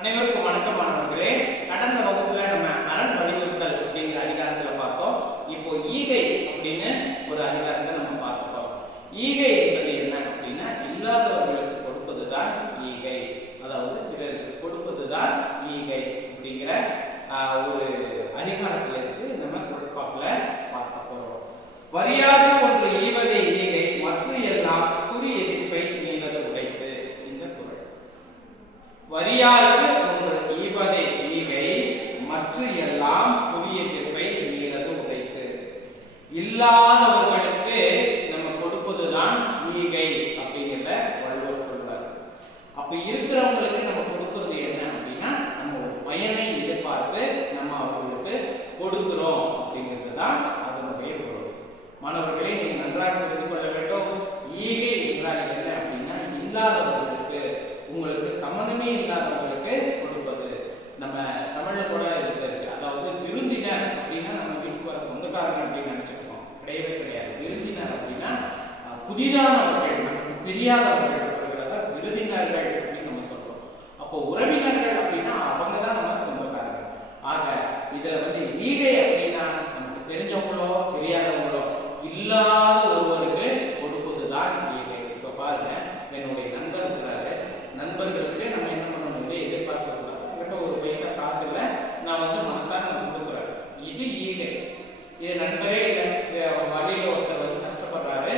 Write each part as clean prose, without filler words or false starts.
அனைவருக்கும் வணக்கம் மாணவர்களே. கடந்த வகுப்புல நம்ம அரண் வலியுறுத்தல் அப்படிங்கிற அதிகாரத்துல பார்த்தோம். இப்போ ஈகை அப்படின்னு ஒரு அதிகாரத்தை நம்ம பார்க்கிறோம். ஈகை என்பது என்ன அப்படின்னா, இல்லாதவர்களுக்கு கொடுப்பதுதான் ஈகை, அதாவது பிறருக்கு கொடுப்பதுதான் ஈகை அப்படிங்கிற ஒரு அதிகாரத்துல இருக்கு. நம்ம குறட்பாக்குல பார்க்க போறோம். வரியாக ஒன்று ஈவதை ஈகை, மற்ற எல்லாம் குறி எதிர்ப்பை நீரது உடைத்து. இந்த குறள் வரியாக ஒன்று ஈவதை ஈகை, மற்ற எல்லாம் குறி எதிர்ப்பை நீரது உடைத்து. இல்லாதவர்களுக்கு நம்ம கொடுப்பதுதான் ஈகை அப்படிங்கிற வள்ளுவர் சொல்றாரு. அப்ப இருக்கிறவங்களுக்கு நம்ம கொடுக்கிறது என்ன அப்படின்னா, நம்ம ஒரு பயனை எதிர்பார்த்து நம்ம அவர்களுக்கு கொடுக்கிறோம் அப்படிங்கிறது தான் அதனுடைய பொருள். மாணவர்களே, நீங்க நன்றாக புரிந்து கொள்ள வேண்டும். ஈகை என்றால் என்ன அப்படின்னா, இல்லாதவர்களுக்கு, உங்களுக்கு சம்மந்தமே இல்லாதவர்களுக்கு கொடுப்பது. நம்ம தமிழ்ல கூட இருக்கு, அதாவது விருந்தினர் அப்படின்னா நம்ம வீட்டுக்கு வர சொந்தக்காரங்க அப்படின்னு நினைச்சிருக்கோம். கிடையவே கிடையாது. விருந்தினர் அப்படின்னா புதிதானவர்கள், நமக்கு தெரியாதவர்கள், அவர்களதான் விருந்தினர்கள் அப்படின்னு நம்ம சொல்றோம். அப்போ உறவினர்கள் அப்படின்னா அவங்க தான் நம்ம சொந்தக்காரர்கள். ஆக இதுல ஈகை அப்படின்னா நமக்கு தெரிஞ்சவங்களோ தெரியாதவங்களோ இல்லாத ஒருவருக்கு கொடுப்பதுதான் ஈகை. இப்ப பாருங்க, என்னுடைய நண்பர் இருக்கிறாரு. நண்பர்களுக்கு நம்ம என்ன பண்ணணும், இதை எதிர்பார்க்க கூடாது. கிட்ட ஒரு பைசா காசு இல்லை, நான் மனசார கொடுக்குறேன், இது ஈகை. இது நண்பரே இல்லை, வழியில ஒருத்தர் கஷ்டப்படுறாரு,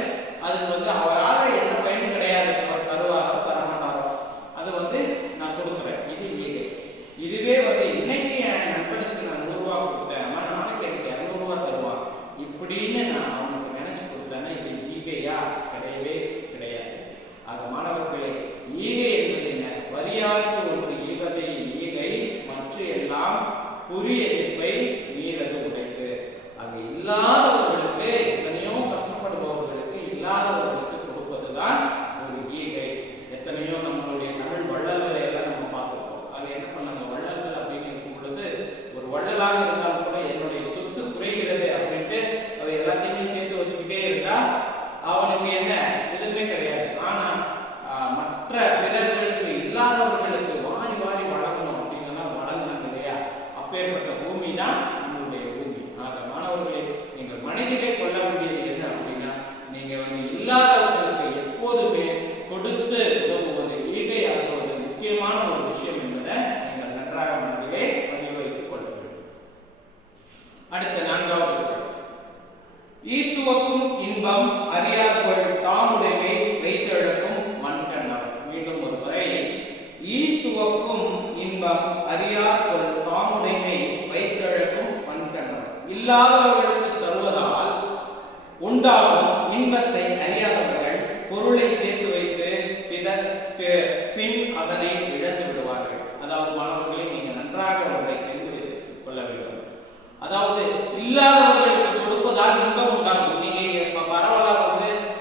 அதுக்கு அவரால் எந்த பயனும் கிடையாது, அவர் தருவாரோ தரமாட்டாரோ, அது நான் கொடுக்குறேன், இது ஈகை. இதுவே இன்னைக்கு என் நண்பனுக்கு நான் 100 ரூபா கொடுத்தேன், நாளைக்கு எனக்கு 200 ரூபா தருவான் இப்படின்னு நான் அவனுக்கு நினைச்சு கொடுத்தேன்னா இது ஈகையா? கிடையவே கிடையாது. ஆக மாணவர்களே, ஈகை என்பது என்ன? வரியாருக்கு ஒன்று ஈவதை ஈகை, மற்ற எல்லாம் குறி எதிர்ப்பை நீரது உடைத்து. அது இல்லாதவர்களுக்கு, எத்தனையோ கஷ்டப்படுபவர்களுக்கு, இல்லாதவர்களுக்கு கொடுப்பதுதான் ஒரு ஈகை. எத்தனையோ நம்மளுடைய தமிழ் வள்ளல்களை எல்லாம் நம்ம பார்த்துருக்கோம். அது என்ன பண்ணாங்க, வள்ளல்கள் அப்படின்னு இருக்கும் பொழுது, ஒரு வள்ளலாக இருந்தாலும் கூட என்னுடைய சொத்து குறைகிறது அப்படின்ட்டு அதை எல்லாத்தையுமே சேர்த்து வச்சுக்கிட்டே இருந்தா அவனுக்கு என்ன எதுவுமே கிடையாது. ஆனா மற்ற பிறர்களுக்கு, இல்லாதவர்களுக்கு வாரி வாரி வழங்கணும் அப்படின்னா வழங்கினாங்க இல்லையா? அப்பேற்பட்ட பூமி தான் நம்மளுடைய பூமி. ஆக மாணவர்களே, நீங்கள் மனதிலே கொள்ள வேண்டியது என்ன அப்படின்னா, நீங்க இல்லாதவர்களுக்கு எப்போதுமே கொடுத்து உதவுவது, ஈகை ஆக்குவது முக்கியமான ஒரு விஷயம் என்பதை நீங்கள் நன்றாக மனதிலே பதிவு வைத்துக் கொள்ள வேண்டும். அடுத்த 4வது, ஈத்துவக்கும் இன்பம் அறியார்கள் தாமுடைமை வைத்தெழுக்கும் மண்கண்ணவர். மீண்டும் ஒரு முறை, ஈத்துவக்கும் இன்பம் அறியார்கள் தாமுடைமை வைத்தெழுக்கும் மண்கண்ணவர். இல்லாதவர்களுக்கு தருவதால் உண்டாகும் இன்பத்தை அறியாதவர்கள் பொருளை சேர்த்து வைத்து பின் அதனை இழந்து விடுவார்கள். அதாவது மாணவர்களை, நீங்கள் நன்றாக ஒன்றை தெரிந்து வைத்துக் கொள்ள வேண்டும். அதாவது இல்லாதவர்களுக்கு கொடுப்பதால் இன்பம் உண்டாகும். நீங்க இப்ப பரவலா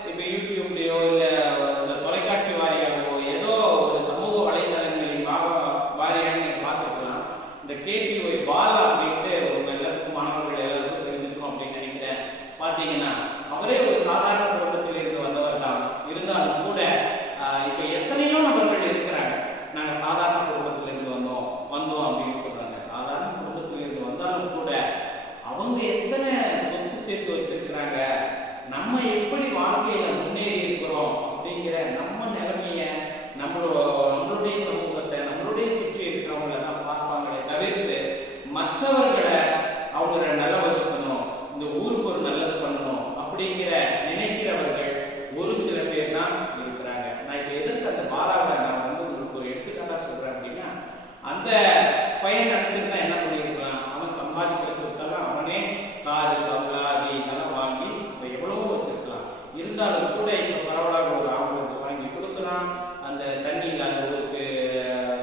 இப்ப யூடியூப்லயோ இல்ல தொலைக்காட்சி வாரியாகவோ ஏதோ ஒரு சமூக வலைதளங்களின் வாரியாக நீங்க பார்த்துக்கலாம். இந்த KPY பாலா அப்படின்ட்டு உங்க எல்லாத்துக்கும், மாணவர்கள் எல்லாருக்கும் தெரிஞ்சுக்கணும் அப்படின்னு நினைக்கிறேன். பார்த்தீங்கன்னா அவரே ஒரு சாதாரண குடும்பத்தில் இருந்து வந்தவர் தான். இருந்தாலும் கூட இப்ப எத்தனையோ நபர்கள் இருக்கிறாங்க, நாங்க சாதாரண குடும்பத்தில் இருந்து வந்தோம் அப்படின்னு சொல்றாங்க. சாதாரண குடும்பத்தில் இருந்து வந்தாலும் கூட அவங்க எத்தனை சொத்து சேர்த்து வச்சிருக்கிறாங்க, நம்ம எப்படி வாழ்க்கையில முன்னேறி இருக்கிறோம் அப்படிங்கிற நம்ம நிலைமைய, நம்மளுடைய சமூகத்தை, நம்மளுடைய சுற்றி இருக்கிறவங்களை தான் பார்ப்பாங்களே தவிர்த்து மற்றவர்களை அவங்கள நல்லா வச்சுக்கணும், இந்த ஊருக்கு ஒரு நல்லது பண்ணணும் அப்படிங்கிற நினைக்கிறவர்கள் ஒரு சில பேர் தான் இருக்கிறாங்க. நான் இப்ப எதற்கு அந்த பாலாவை நான் உங்களுக்கு ஒரு எடுத்துக்காட்டா சொல்றேன் அப்படின்னா, அந்த பையன் நினைச்சிருந்தா என்ன பண்ணிருக்கலாம், அவன் சம்பாதிக்கிற சொத்தெல்லாம் அவனே காரு கவுளாதி இதெல்லாம் வாங்கி எவ்வளவோ வச்சிருக்கலாம். இருந்தாலும் கூட இப்ப பரவலாக ஒரு ஆம்புலன்ஸ் வாங்கி கொடுக்குறான், அந்த தண்ணி இல்லாதவங்களுக்கு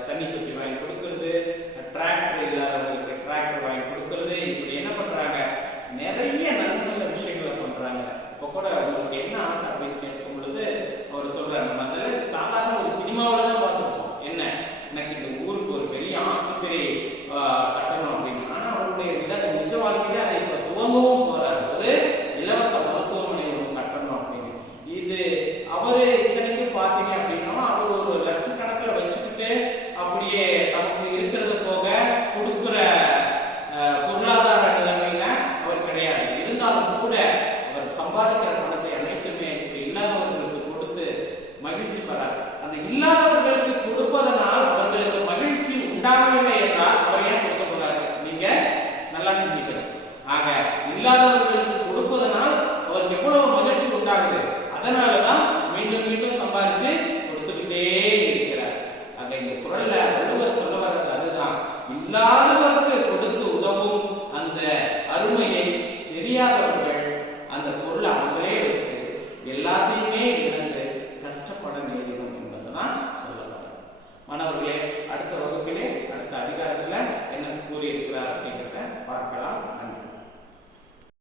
தண்ணி தொட்டி வாங்கி கொடுக்கறது, டிராக்டர் இல்லாதவங்களுக்கு டிராக்டர் வாங்கி கொடுக்கறது, இப்படி என்ன பண்றாங்க, நிறைய நல்ல நல்ல விஷயங்களை பண்றாங்க. இப்ப கூட உங்களுக்கு என்ன ஆசை அப்படின்னு கேட்கும் பொழுது அவர் சொல்றாரு, நம்ம அதில் சாதாரண ஒரு சினிமாவில தான் பார்த்துருப்போம், என்ன எனக்கு இந்த ஊருக்கு ஒரு பெரிய ஆஸ்பத்திரி கட்டணும் அப்படின்னு. ஆனா அவருடைய நிஜ வாழ்க்கையில அதை இப்ப துவங்கவும் போறாரு, ஒரு இலவச மருத்துவமனை கட்டணும் அப்படின்னு. இது அவரு இத்தனைக்கும் பார்த்தீங்க அப்படின்னா அவர் ஒரு லட்சக்கணக்கில் வச்சுக்கிட்டு அப்படியே தமக்கு அந்த இல்லாதவர்களுக்கு கொடுப்பதனால் அவர்களுக்கு மகிழ்ச்சி உண்டாகவில்லை என்றால் அவர் ஏன் கொடுக்க போறாரு? நீங்க நல்லா சிந்திக்கணும். ஆக இல்லாதவர்களுக்கு கொடுப்பதனால் அவருக்கு எவ்வளவு மகிழ்ச்சி உண்டாகுது, அதனாலதான் மீண்டும் மீண்டும் சம்பாதிச்சு கொடுத்துக்கிட்டே இருக்கிறார். ஆக இந்த குறள்ல வள்ளுவர் சொல்ல வர்றது அதுதான், இல்லாதவருக்கு கொடுத்து உதவும் அந்த அருமையை தெரியாதவர்கள் அந்த பொருளை அவங்களே வச்சு எல்லாத்தையுமே இழந்து கஷ்டப்பட நேரிடும் என்பதுதான் சொல்லலாம். மாணவர்களே, அடுத்த வகுப்பிலே அடுத்த அதிகாரத்துல என்ன கூறியிருக்கிறார் அப்படிங்கிறத பார்க்கலாம்.